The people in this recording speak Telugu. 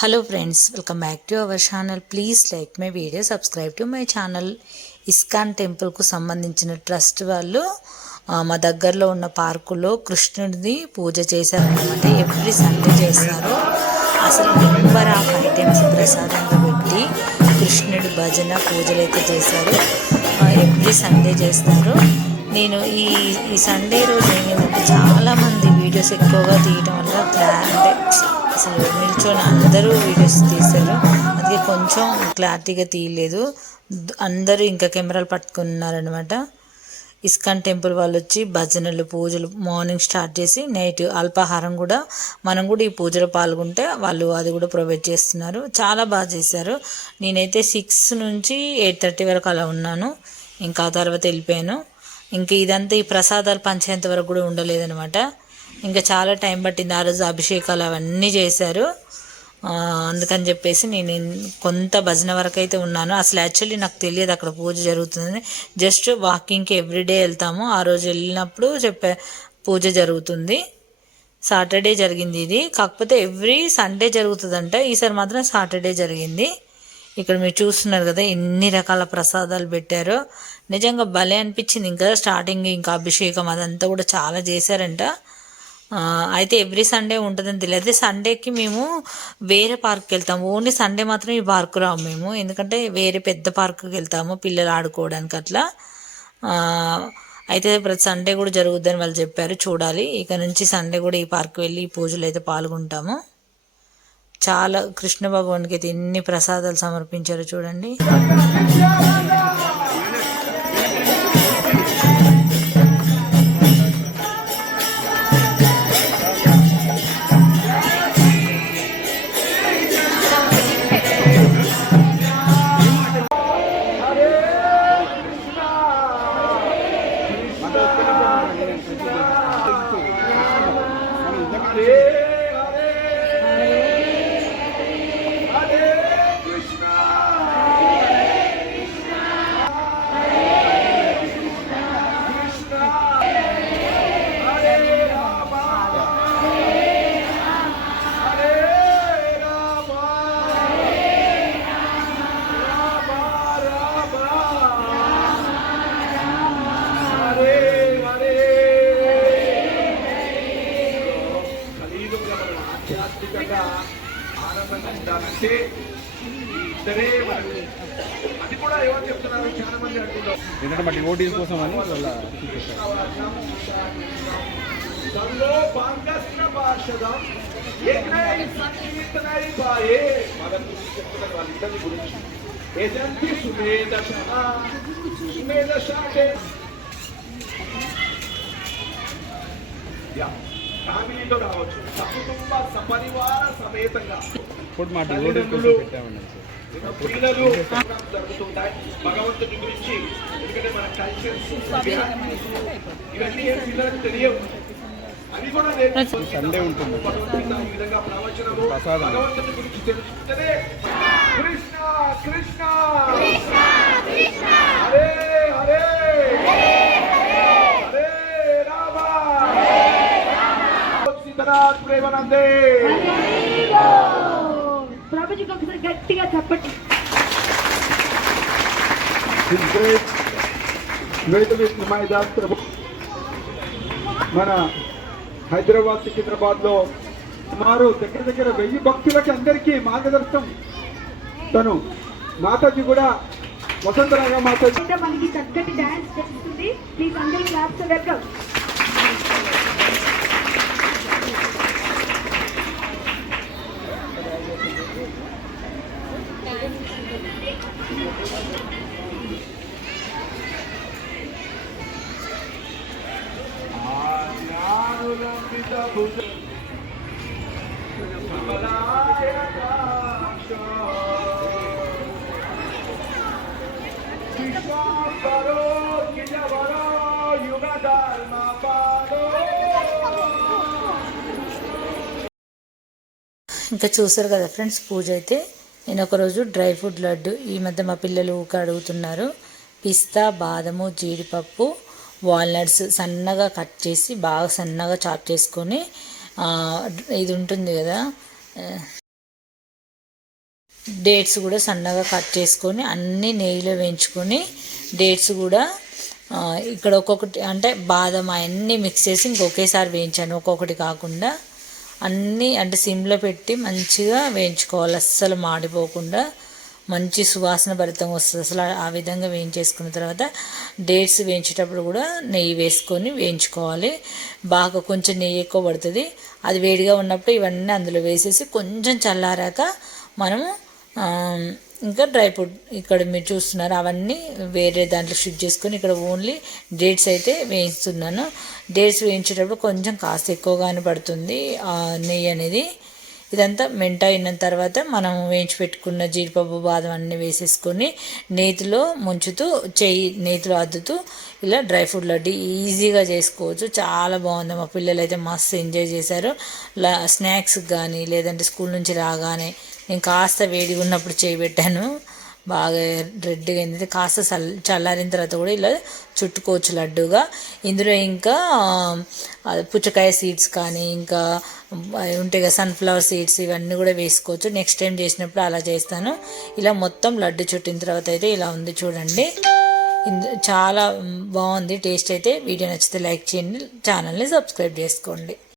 Hello friends welcome back to our channel please like my video subscribe to my channel ISKCON టెంపుల్కు సంబంధించిన ట్రస్ట్ వాళ్ళు మా దగ్గరలో ఉన్న పార్కులో కృష్ణుడిది పూజ చేశారనమాట ఎవ్రీ సండే చేస్తారు. అసలు నెంబర్ ఆఫ్ ఐటమ్స్ ప్రసాదంగా పెట్టి కృష్ణుడి భజన పూజలు అయితే చేశారు. ఎవ్రీ సండే చేస్తారు. నేను ఈ ఈ సండే రోజు ఏమైందంటే చాలామంది వీడియోస్ ఎక్కువగా తీయటం వల్ల అంటే అసలు నిల్చొని అందరూ వీడియోస్ తీశారు. అందుకే కొంచెం క్లారిటీగా తీయలేదు. అందరూ ఇంకా కెమెరాలు పట్టుకున్నారనమాట ఇస్కాన్ టెంపుల్ వాళ్ళు వచ్చి భజనలు పూజలు మార్నింగ్ స్టార్ట్ చేసి నైట్ అల్పాహారం కూడా మనం కూడా ఈ పూజలో పాల్గొంటే వాళ్ళు అది కూడా ప్రొవైడ్ చేస్తున్నారు. చాలా బాగా చేశారు. నేనైతే సిక్స్ నుంచి ఎయిట్ థర్టీ వరకు అలా ఉన్నాను. ఇంకా తర్వాత వెళ్ళిపోయాను. ఇంకా ఇదంతా ఈ ప్రసాదాలు పంచేంత వరకు కూడా ఉండలేదనమాట ఇంకా చాలా టైం పట్టింది. ఆ రోజు అభిషేకాలు అవన్నీ చేశారు. అందుకని చెప్పేసి నేను కొంత భజన వరకు అయితే ఉన్నాను. అసలు యాక్చువల్లీ నాకు తెలియదు అక్కడ పూజ జరుగుతుందని. జస్ట్ వాకింగ్కి ఎవ్రీడే వెళ్తాము. ఆ రోజు వెళ్ళినప్పుడు చెప్పే పూజ జరుగుతుంది. సాటర్డే జరిగింది ఇది. కాకపోతే ఎవ్రీ సండే జరుగుతుందంట. ఈసారి మాత్రం సాటర్డే జరిగింది. ఇక్కడ మీరు చూస్తున్నారు కదా ఎన్ని రకాల ప్రసాదాలు పెట్టారో. నిజంగా భలే అనిపించింది. ఇంకా స్టార్టింగ్ ఇంకా అభిషేకం అదంతా కూడా చాలా చేశారంట. అయితే ఎవ్రీ సండే ఉంటుందని తెలియదు. సండేకి మేము వేరే పార్క్కి వెళ్తాము. ఓన్లీ సండే మాత్రం ఈ పార్క్ రాము మేము. ఎందుకంటే వేరే పెద్ద పార్క్కి వెళ్తాము పిల్లలు ఆడుకోవడానికి అట్లా. అయితే ప్రతి సండే కూడా జరుగుద్దని వాళ్ళు చెప్పారు. చూడాలి. ఇక నుంచి సండే కూడా ఈ పార్క్ వెళ్ళి ఈ పూజలు అయితే పాల్గొంటాము. చాలా కృష్ణ భగవాన్కి అయితే ఎన్ని ప్రసాదాలు సమర్పించారు చూడండి. ఉండాలంటే ఇద్దరే అది కూడా ఎవరు చెప్తున్నారు? చాలా మంది అంటున్నారు. ఎందుకంటే మట్టి ఓటీస్ కోసం అని వాళ్ళ తనలో బాంగస్న భాషదం ఏకనై సంకీర్తనై బాయే మదన్ గురించి చెప్తున్నారు వాళ్ళిద్దరి గురించి. ఏజంతి సుమేధ సుమేధ అంటే యా ఫ్యామిలీతో రావచ్చు. సకుటుంబ సపరివార సమేతంగా పిల్లలు జరుగుతుంటాయి. భగవంతుడి గురించి ఎందుకంటే మన కల్చర్స్ ఇవన్నీ ఏం పిల్లలకు తెలియవు. అవి కూడా సండే ఉంటుంది. ఈ విధంగా ప్రవచనము భగవంతుడి గురించి తెలుసుకుంటేనే కృష్ణ కృష్ణ హరే హరే ప్రేమనందే. ప్రభుజీకి ఒకసారి గట్టిగా చెప్పండి. మన హైదరాబాద్ సికింద్రాబాద్లో సుమారు దగ్గర దగ్గర వెయ్యి భక్తులకి అందరికీ మార్గదర్శనం. తను మాతాజీ కూడా వసంతరాగా మాతాజీ. మనకి చక్కటి డాన్స్ చేస్తుంది. ప్లీజ్ అందరూ క్లాస్ వెల్కమ్ ఇంకా చూసారు కదా ఫ్రెండ్స్ పూజ అయితే. నేను ఒకరోజు డ్రై ఫ్రూట్ లడ్డు ఈ మధ్య మా పిల్లలు ఊక అడుగుతున్నారు. పిస్తా బాదము జీడిపప్పు వాల్నట్స్ సన్నగా కట్ చేసి బాగా సన్నగా చాప్ చేసుకొని ఇది ఉంటుంది కదా డేట్స్ కూడా సన్నగా కట్ చేసుకొని అన్నీ నెయ్యిలో వేయించుకొని డేట్స్ కూడా ఇక్కడ ఒక్కొక్కటి అంటే బాదం అవన్నీ మిక్స్ చేసి ఇంకొకేసారి వేయించాను. ఒక్కొక్కటి కాకుండా అన్నీ అంటే సిమ్లో పెట్టి మంచిగా వేయించుకోవాలి. అస్సలు మాడిపోకుండా మంచి సువాసన భరితం వస్తుంది. అసలు ఆ విధంగా వేయించేసుకున్న తర్వాత డేట్స్ వేయించేటప్పుడు కూడా నెయ్యి వేసుకొని వేయించుకోవాలి. బాగా కొంచెం నెయ్యి ఎక్కువ పడుతుంది. అది వేడిగా ఉన్నప్పుడు ఇవన్నీ అందులో వేసేసి కొంచెం చల్లారాక మనము ఇంకా డ్రై ఫ్రూట్ ఇక్కడ మీరు చూస్తున్నారు. అవన్నీ వేరే దాంట్లో షిఫ్ట్ చేసుకొని ఇక్కడ ఓన్లీ డేట్స్ అయితే వేయిస్తున్నాను. డేట్స్ వేయించేటప్పుడు కొంచెం కాస్త ఎక్కువగానే పడుతుంది ఆ నెయ్యి అనేది. ఇదంతా మెంట అయిన తర్వాత మనం వేయించి పెట్టుకున్న జీడిపప్పు బాదం అన్నీ వేసేసుకొని నేతిలో ముంచుతూ చెయ్యి నేతిలో అద్దుతూ ఇలా డ్రై ఫ్రూట్ లడ్డు ఈజీగా చేసుకోవచ్చు. చాలా బాగుంది. మా పిల్లలు అయితే మస్తు ఎంజాయ్ చేశారు. స్నాక్స్ కానీ లేదంటే స్కూల్ నుంచి రాగానే నేను కాస్త వేడిగా ఉన్నప్పుడు చేయి పెట్టాను. బాగా రెడ్గా అయింది. కాస్త చల్ చల్లారిన తర్వాత కూడా ఇలా చుట్టుకోవచ్చు లడ్డుగా. ఇందులో ఇంకా పుచ్చకాయ సీడ్స్ కానీ ఇంకా ఉంటాయి కదా సన్ఫ్లవర్ సీడ్స్ ఇవన్నీ కూడా వేసుకోవచ్చు. నెక్స్ట్ టైం చేసినప్పుడు అలా చేస్తాను. ఇలా మొత్తం లడ్డు చుట్టిన తర్వాత అయితే ఇలా ఉంది చూడండి. ఇందు చాలా బాగుంది. టేస్ట్ అయితే. వీడియో నచ్చితే లైక్ చేయండి. ఛానల్ని సబ్స్క్రైబ్ చేసుకోండి.